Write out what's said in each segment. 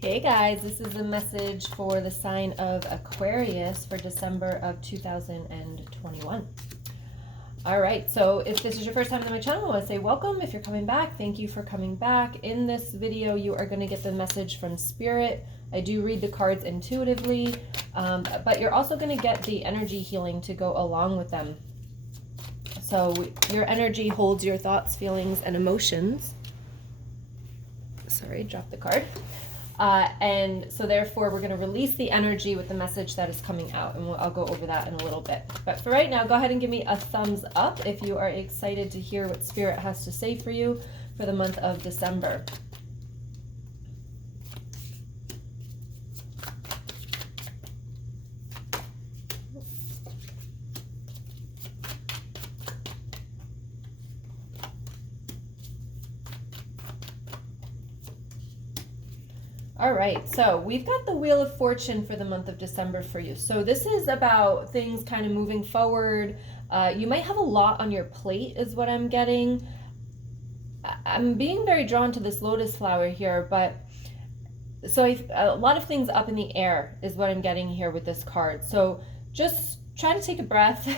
Hey guys, this is a message for the sign of Aquarius for December of 2021. All right, so if this is your first time on my channel, I want to say welcome. If you're coming back, thank you for coming back. In this video, you are going to get the message from Spirit. I do read the cards intuitively, but you're also going to get the energy healing to go along with them. So your energy holds your thoughts, feelings, and emotions. Sorry, dropped the card. And so therefore we're going to release the energy with the message that is coming out, and I'll go over that in a little bit. But for right now, go ahead and give me a thumbs up if you are excited to hear what Spirit has to say for you for the month of December. All right, so we've got the Wheel of Fortune for the month of December for you. So this is about things kind of moving forward. You might have a lot on your plate is what I'm getting. I'm being very drawn to this lotus flower here, but so a lot of things up in the air is what I'm getting here with this card. So just try to take a breath,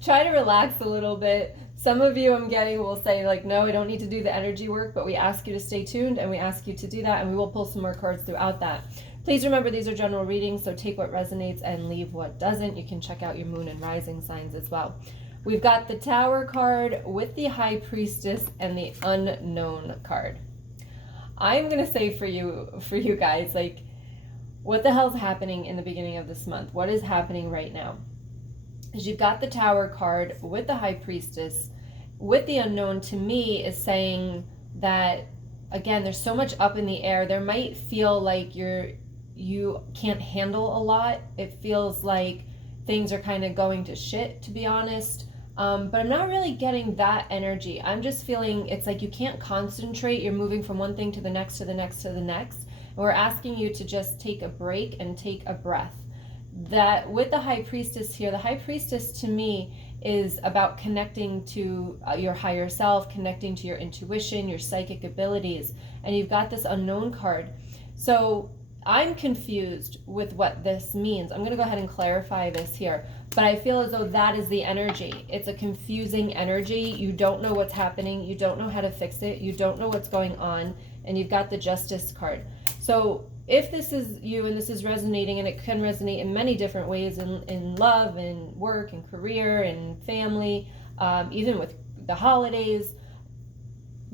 try to relax a little bit. Some of you I'm getting will say like, no, I don't need to do the energy work, but we ask you to stay tuned and we ask you to do that, and we will pull some more cards throughout that. Please remember these are general readings, so take what resonates and leave what doesn't. You can check out your moon and rising signs as well. We've got the Tower card with the High Priestess and the Unknown card. I'm going to say for you guys, like, what the hell's happening in the beginning of this month? What is happening right now? Because you've got the Tower card with the High Priestess, with the Unknown, to me is saying that, again, there's so much up in the air. There might feel like you can't handle a lot. It feels like things are kind of going to shit, to be honest. But I'm not really getting that energy. I'm just feeling it's like you can't concentrate. You're moving from one thing to the next, to the next, to the next. And we're asking you to just take a break and take a breath. That with the High Priestess here, the High Priestess to me is about connecting to your higher self, connecting to your intuition, your psychic abilities, and you've got this Unknown card. So I'm confused with what this means. I'm going to go ahead and clarify this here, but I feel as though that is the energy. It's a confusing energy. You don't know what's happening. You don't know how to fix it. You don't know what's going on, and you've got the Justice card. So if this is you and this is resonating, and it can resonate in many different ways in love and work and career and family, even with the holidays,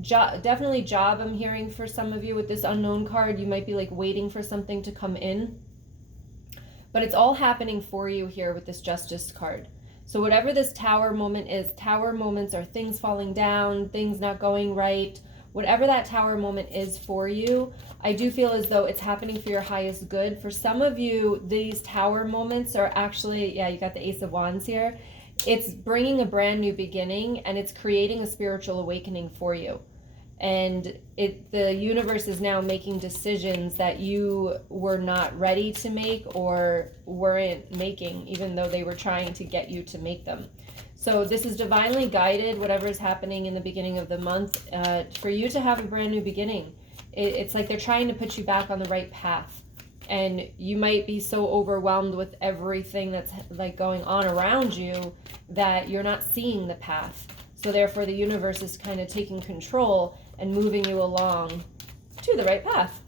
definitely job I'm hearing for some of you with this Unknown card. You might be like waiting for something to come in, but it's all happening for you here with this Justice card. So whatever this Tower moment is, Tower moments are things falling down, things not going right. Whatever that Tower moment is for you, I do feel as though it's happening for your highest good. For some of you, these Tower moments are actually, yeah, you got the Ace of Wands here. It's bringing a brand new beginning, and it's creating a spiritual awakening for you. And the universe is now making decisions that you were not ready to make or weren't making, even though they were trying to get you to make them. So this is divinely guided, whatever is happening in the beginning of the month, for you to have a brand new beginning. It's like they're trying to put you back on the right path. And you might be so overwhelmed with everything that's like going on around you that you're not seeing the path. So therefore the universe is kind of taking control and moving you along to the right path.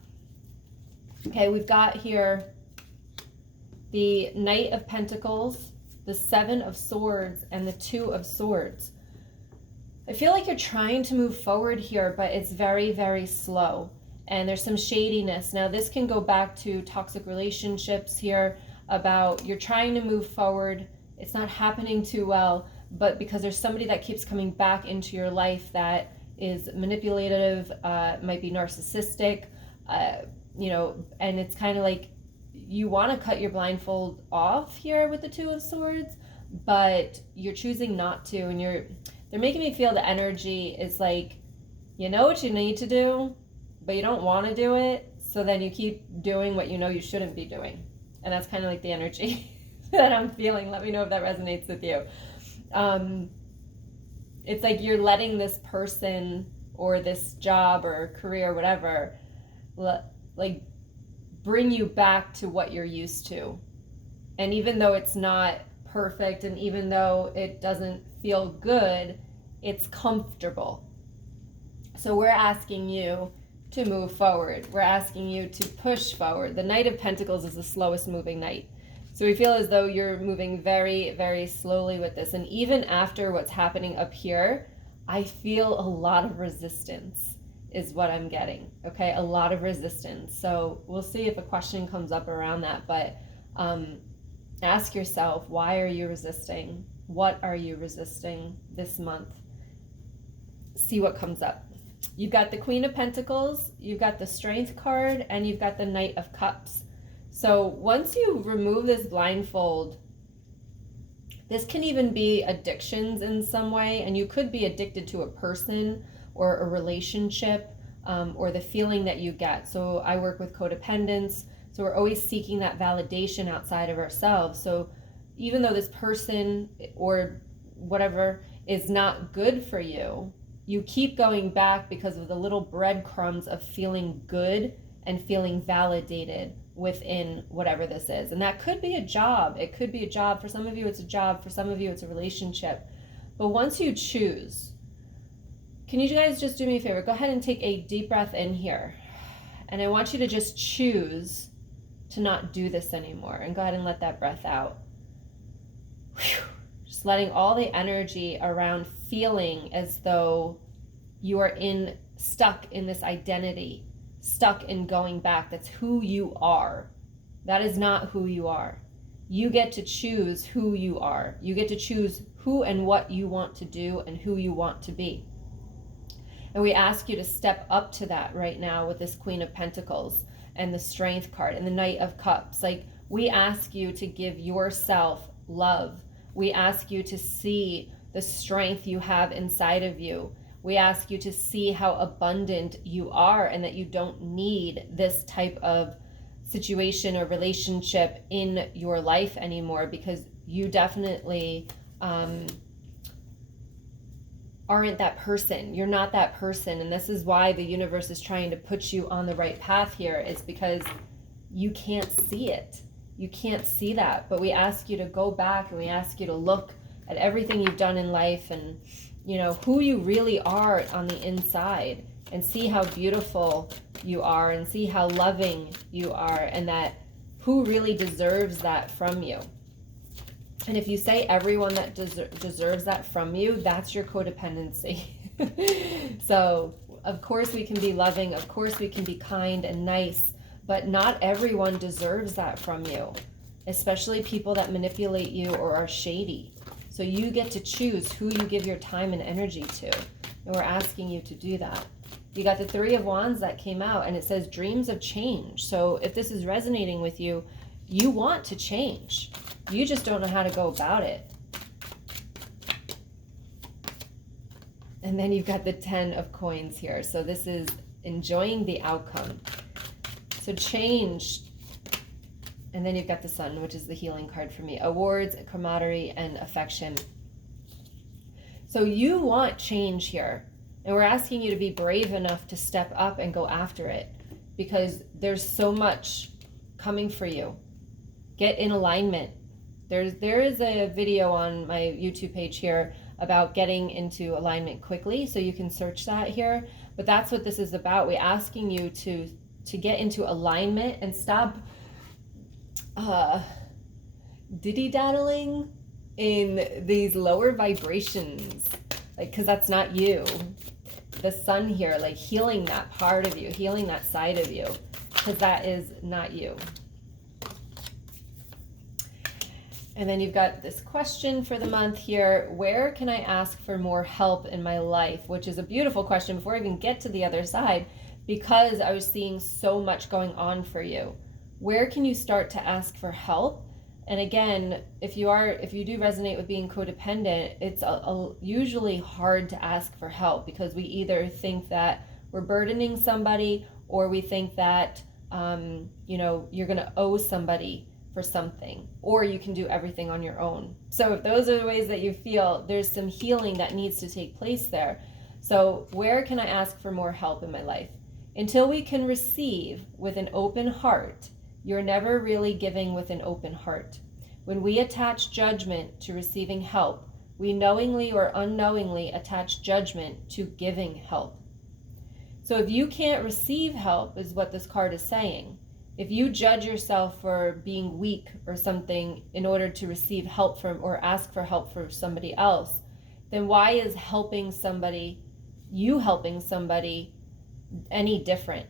Okay, we've got here the Knight of Pentacles, the Seven of Swords, and the Two of Swords. I feel like you're trying to move forward here, but it's very, very slow. And there's some shadiness. Now, this can go back to toxic relationships here, about you're trying to move forward. It's not happening too well, but because there's somebody that keeps coming back into your life that is manipulative, might be narcissistic, you know, and it's kind of like you want to cut your blindfold off here with the Two of Swords, but you're choosing not to, and they're making me feel the energy is like, you know what you need to do, but you don't want to do it, so then you keep doing what you know you shouldn't be doing. And that's kind of like the energy that I'm feeling. Let me know if that resonates with you. It's like you're letting this person or this job or career or whatever, like bring you back to what you're used to. And even though it's not perfect, and even though it doesn't feel good, it's comfortable. So we're asking you to move forward. We're asking you to push forward. The Knight of Pentacles is the slowest moving knight. So we feel as though you're moving very, very slowly with this. And even after what's happening up here, I feel a lot of resistance is what I'm getting. Okay, a lot of resistance. So we'll see if a question comes up around that. But ask yourself, why are you resisting? What are you resisting this month? See what comes up. You've got the Queen of Pentacles, you've got the Strength card, and you've got the Knight of Cups. So once you remove this blindfold, this can even be addictions in some way, and you could be addicted to a person or a relationship, or the feeling that you get. So I work with codependents, so we're always seeking that validation outside of ourselves. So even though this person or whatever is not good for you, you keep going back because of the little breadcrumbs of feeling good and feeling validated within whatever this is. And that could be a job. It could be a job. For some of you, it's a job. For some of you, it's a relationship. But once you choose, can you guys just do me a favor? Go ahead and take a deep breath in here. And I want you to just choose to not do this anymore. And go ahead and let that breath out. Whew. Just letting all the energy around feeling as though you are stuck in this identity, stuck in going back. That's who you are. That is not who you are. You get to choose who you are. You get to choose who and what you want to do and who you want to be. And we ask you to step up to that right now with this Queen of Pentacles and the Strength card and the Knight of Cups. Like, we ask you to give yourself love. We ask you to see the strength you have inside of you. We ask you to see how abundant you are and that you don't need this type of situation or relationship in your life anymore, because you definitely aren't that person. You're not that person. And this is why the universe is trying to put you on the right path here, is because you can't see it. You can't see that. But we ask you to go back and we ask you to look at everything you've done in life and, you know, who you really are on the inside, and see how beautiful you are and see how loving you are, and that who really deserves that from you. And if you say everyone that deserves that from you, that's your codependency. So of course we can be loving, of course we can be kind and nice, but not everyone deserves that from you, especially people that manipulate you or are shady. So you get to choose who you give your time and energy to, and we're asking you to do that. You got the Three of Wands that came out, and it says dreams of change. So if this is resonating with you, you want to change. You just don't know how to go about it. And then you've got the Ten of Coins here. So this is enjoying the outcome. So change. And then you've got the Sun, which is the healing card for me. Awards, camaraderie, and affection. So you want change here. And we're asking you to be brave enough to step up and go after it, because there's so much coming for you. Get in alignment. There is a video on my YouTube page here about getting into alignment quickly, so you can search that here. But that's what this is about. We're asking you to get into alignment and stop diddy-daddling in these lower vibrations, like, because that's not you. The Sun here, like, healing that part of you, healing that side of you, because that is not you. And then you've got this question for the month here. Where can I ask for more help in my life? Which is a beautiful question before I even get to the other side, because I was seeing so much going on for you. Where can you start to ask for help? And again, if you do resonate with being codependent, it's usually hard to ask for help, because we either think that we're burdening somebody, or we think that you're going to owe somebody for something, or you can do everything on your own. So if those are the ways that you feel, there's some healing that needs to take place there. So where can I ask for more help in my life? Until we can receive with an open heart You're never really giving with an open heart. When we attach judgment to receiving help, we knowingly or unknowingly attach judgment to giving help. So if you can't receive help, is what this card is saying. If you judge yourself for being weak or something in order to receive help from or ask for help from somebody else, then why is you helping somebody any different?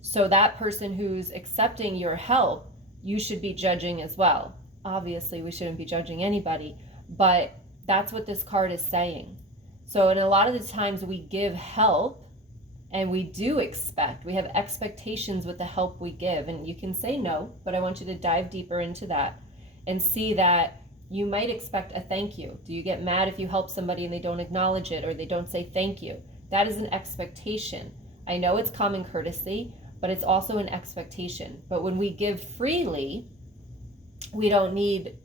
So that person who's accepting your help, you should be judging as well. Obviously, we shouldn't be judging anybody, but that's what this card is saying. So, and a lot of the times we give help and we have expectations with the help we give. And you can say no, but I want you to dive deeper into that and see that you might expect a thank you. Do you get mad if you help somebody and they don't acknowledge it or they don't say thank you? That is an expectation. I know it's common courtesy, but it's also an expectation. But when we give freely, we don't need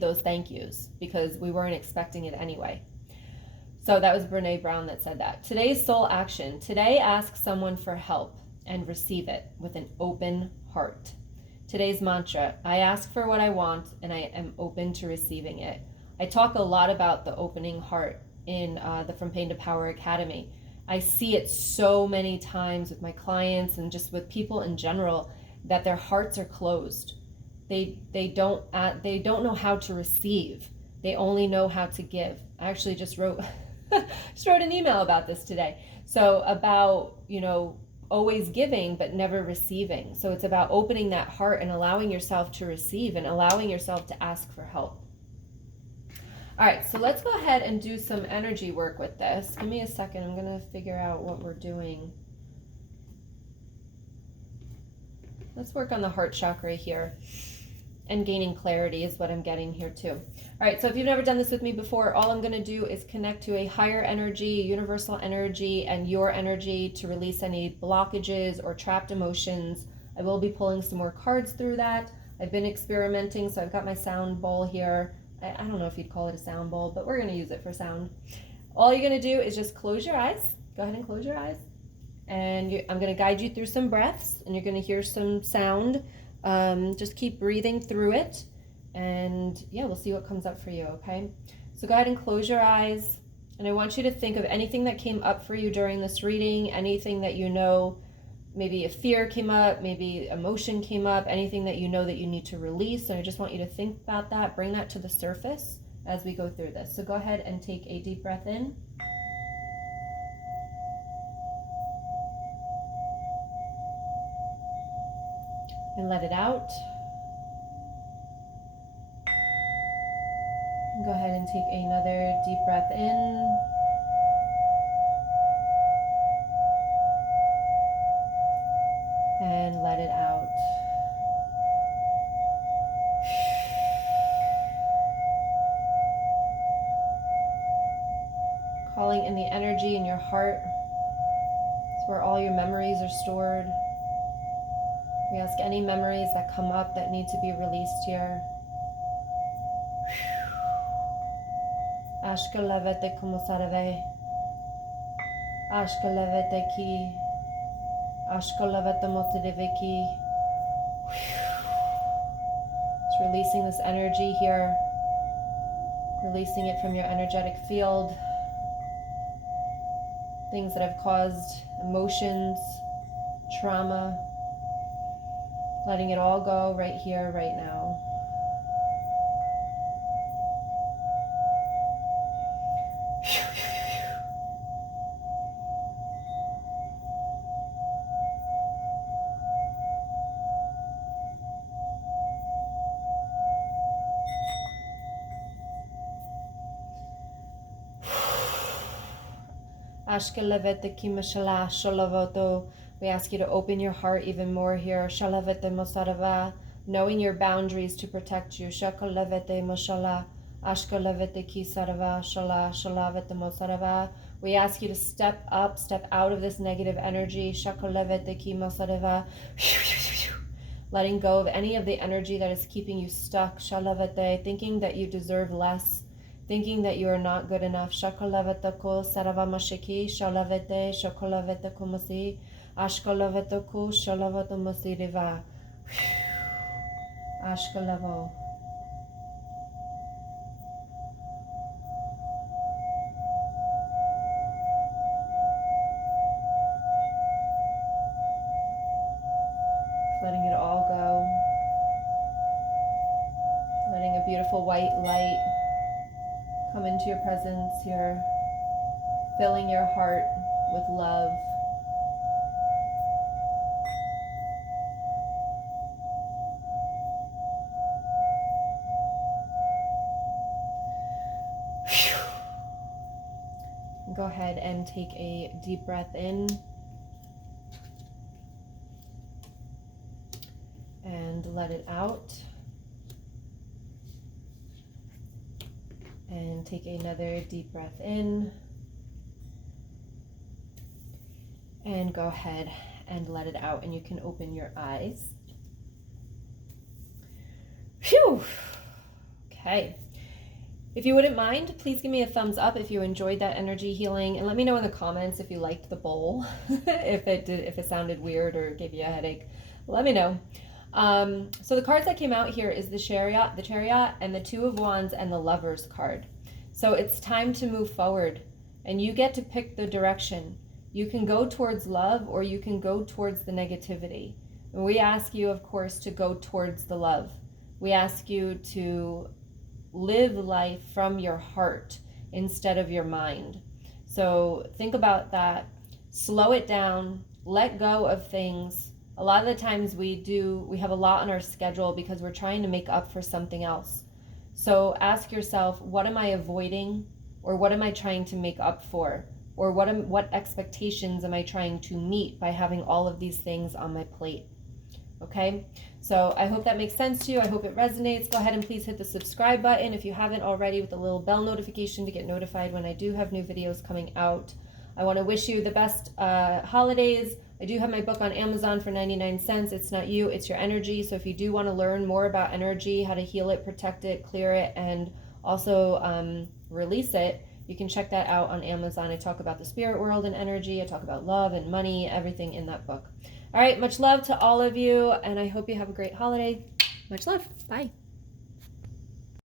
those thank yous because we weren't expecting it anyway. So that was Brene Brown that said that. Today's soul action. Today, ask someone for help and receive it with an open heart. Today's mantra. I ask for what I want and I am open to receiving it. I talk a lot about the opening heart in the From Pain to Power Academy. I see it so many times with my clients and just with people in general that their hearts are closed. They don't know how to receive. They only know how to give. I actually just wrote an email about this today. So about, always giving but never receiving. So it's about opening that heart and allowing yourself to receive and allowing yourself to ask for help. All right, so let's go ahead and do some energy work with this. Give me a second. I'm going to figure out what we're doing. Let's work on the heart chakra here. And gaining clarity is what I'm getting here too. All right, so if you've never done this with me before, all I'm going to do is connect to a higher energy, universal energy, and your energy to release any blockages or trapped emotions. I will be pulling some more cards through that. I've been experimenting, so I've got my sound bowl here. I don't know if you'd call it a sound bowl, but we're going to use it for sound. All you're going to do is just close your eyes. Go ahead and close your eyes. And I'm going to guide you through some breaths, and you're going to hear some sound. Just keep breathing through it, and yeah, we'll see what comes up for you, okay? So go ahead and close your eyes, and I want you to think of anything that came up for you during this reading, anything that maybe a fear came up, maybe emotion came up, anything that you know that you need to release, and I just want you to think about that, bring that to the surface as we go through this. So go ahead and take a deep breath in. And let it out. And go ahead and take another deep breath in. And let it out. Calling in the energy in your heart. It's where all your memories are stored. We ask any memories that come up that need to be released here. Ashka levete kumosarave. Ashka levete ki. Ashka levete mosideveki. Just releasing this energy here. Releasing it from your energetic field. Things that have caused emotions, trauma. Letting it all go right here, right now. Ashkelevete kimashala shalavoto. We ask you to open your heart even more here. Shalavete mosarava. Knowing your boundaries to protect you. Shakalevete moshala. Ashkelevete kisarava shala shalavete mosarava. We ask you to step up, step out of this negative energy. Shakalevete kimosarava. Letting go of any of the energy that is keeping you stuck. Shalavete. Thinking that you deserve less. Thinking that you are not good enough. Shakalavete ko saravamashiki. Shalavete shakalavete kumasi. Ashkalavete ko shalavete masiriva. Ashkalavo. Letting it all go. Letting a beautiful white light come into your presence here, filling your heart with love. Go ahead and take a deep breath in and let it out. And take another deep breath in and go ahead and let it out, and you can open your eyes. Phew. Okay. If you wouldn't mind, please give me a thumbs up if you enjoyed that energy healing, and let me know in the comments if you liked the bowl. if it sounded weird or gave you a headache, let me know. So the cards that came out here is the Chariot, and the Two of Wands, and the Lovers card. So it's time to move forward, and you get to pick the direction. You can go towards love, or you can go towards the negativity. And we ask you, of course, to go towards the love. We ask you to live life from your heart instead of your mind. So think about that. Slow it down. Let go of things. A lot of the times we have a lot on our schedule because we're trying to make up for something else. So ask yourself, what am I avoiding, or what am I trying to make up for, or what expectations am I trying to meet by having all of these things on my plate? Okay, so I hope that makes sense to you. I hope it resonates. Go ahead and please hit the subscribe button if you haven't already, with the little bell notification to get notified when I do have new videos coming out. I want to wish you the best holidays. I do have my book on Amazon for 99 cents. It's not you, it's your energy. So if you do want to learn more about energy, how to heal it, protect it, clear it, and also release it, you can check that out on Amazon. I talk about the spirit world and energy. I talk about love and money, everything in that book. All right, much love to all of you, and I hope you have a great holiday. Much love. Bye.